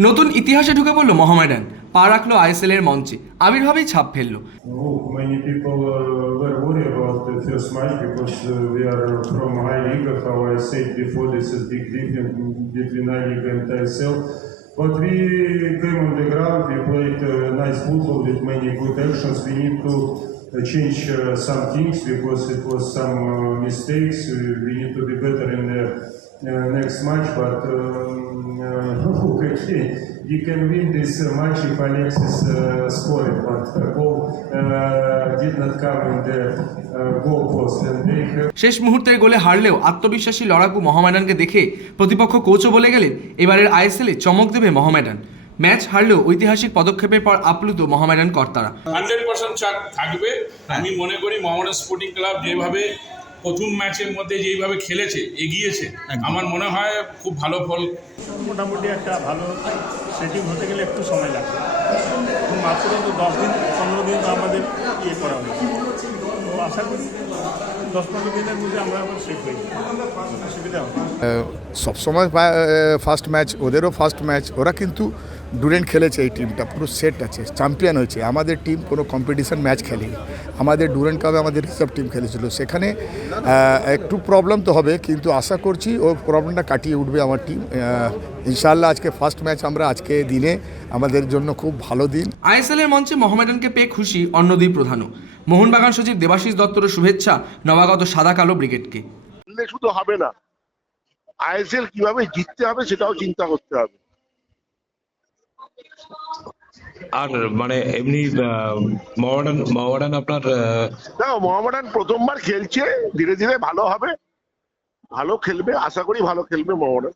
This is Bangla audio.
নতুন ইতিহাসে ঢুকে পড়ল মোহামেডান, পা রাখলো আইএসএল এর মঞ্চে, আবির্ভাবেই ছাপ ফেললো। Look, many people were worried about the first match because we are from high league. How I said before, this is big difference between high league and ISL. But we came on the ground. We played nice football with many good actions. We need to change some things because it was some mistakes. We need to be better in the next match. But look, again, we can win this match if Alexis scored. But goal did not come in the goal post, and they have. শেষ মুহূর্তের গোলে হারলেও আত্মবিশ্বাসী লড়াকু মোহামেডানকে দেখে প্রতিপক্ষ কোচও বলে গেলেন এবারের আইএসএলে চমক দেবে মোহামেডান। ম্যাচ হারলেও ঐতিহাসিক পদক্ষেপের পর আপ্লুত মোহামেডান কর্তারা। 100% চাপ থাকবে। আমি মনে করি মোহামেডান স্পোর্টিং ক্লাব যেভাবে প্রথম ম্যাচের মধ্যে যেইভাবে খেলেছে, এগিয়েছে, আমার মনে হয় খুব ভালো ফল। মোটামুটি একটা ভালো সেটিং হতে গেলে একটু সময় লাগবে। মাত্র তো 10 দিন 15 দিন আমাদের করা হয়েছে, তো আশা করি 10-15 দিনের মধ্যে আমরা আবার সেট হয়ে সুবিধা হবে। সবসময় ফার্স্ট ম্যাচ, ওদেরও ফার্স্ট ম্যাচ, ওরা কিন্তু ডুরেন্ট খেলেছে, এই টিমটা পুরো সেট আছে, চ্যাম্পিয়ন হয়েছে। আমাদের টিম কোনো কম্পিটিশন ম্যাচ খেলেনি, আমাদের ডুরেন্ট কাপে আমাদের রিজার্ভ টিম খেলেছিল, সেখানে একটু প্রবলেম তো হবে, কিন্তু আশা করছি ও প্রবলেমটা কাটিয়ে উঠবে আমার টিম ইনশাআল্লাহ। আজকে ফার্স্ট ম্যাচ আমরা আজকে দিনে আমাদের জন্য খুব ভালো দিন। আইএসএল এর মঞ্চে মোহামেডানকে পেয়ে খুশি অন্নদীপ প্রধানও। মোহনবাগান সচিব দেবাশিস দত্তর শুভেচ্ছা নবাগত সাদা কালো ব্রিগেডকে। শুধু হবে না, আইএসএল কিভাবে জিততে হবে সেটাও চিন্তা করতে হবে। আর মানে এমনি মোহামেডান আপনার দেখো, মোহামেডান প্রথমবার খেলছে, ধীরে ধীরে ভালো হবে, ভালো খেলবে, আশা করি ভালো খেলবে মোহামেডান।